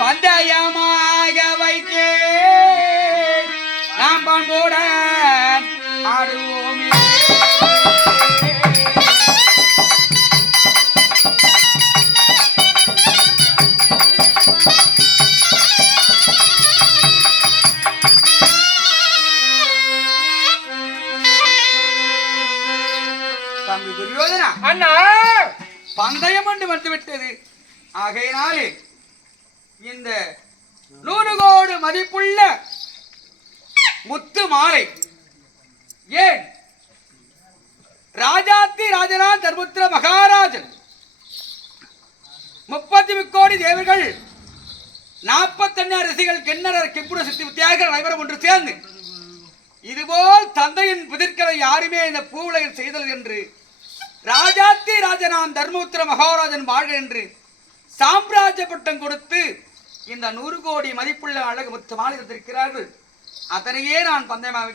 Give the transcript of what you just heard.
பந்தயமாக வைத்து நாம் பண்போட ஆடுவோமே. தம்பி துரியோதனா, அண்ணா பந்தயம் கொண்டு வந்துவிட்டது. ஆகையினாலே இந்த 100 கோடி மதிப்புள்ள முத்து மாலை ஏன் ராஜாத்தி ராஜனான் தர்மபுத்திர மகாராஜன் 30 கோடி தேவர்கள் 48 ரிஷிகள் கிண்ணறர் கிப்புர சித்தி வித்தியார்கள் அனைவரும் ஒன்று சேர்ந்து இதுபோல் தந்தையின் புதிர்களை யாருமே இந்த பூவுலகில் செய்தல் என்று ராஜாத்தி ராஜனான் தர்மபுத்திர மகாராஜன் வாழ்க என்று சாம்ராஜ்ய பட்டம் கொடுத்து இந்த 100 கோடி மதிப்புள்ள அழகு முத்து மாலை இருக்கிறார்கள். அதனையே நான் பந்தயமாக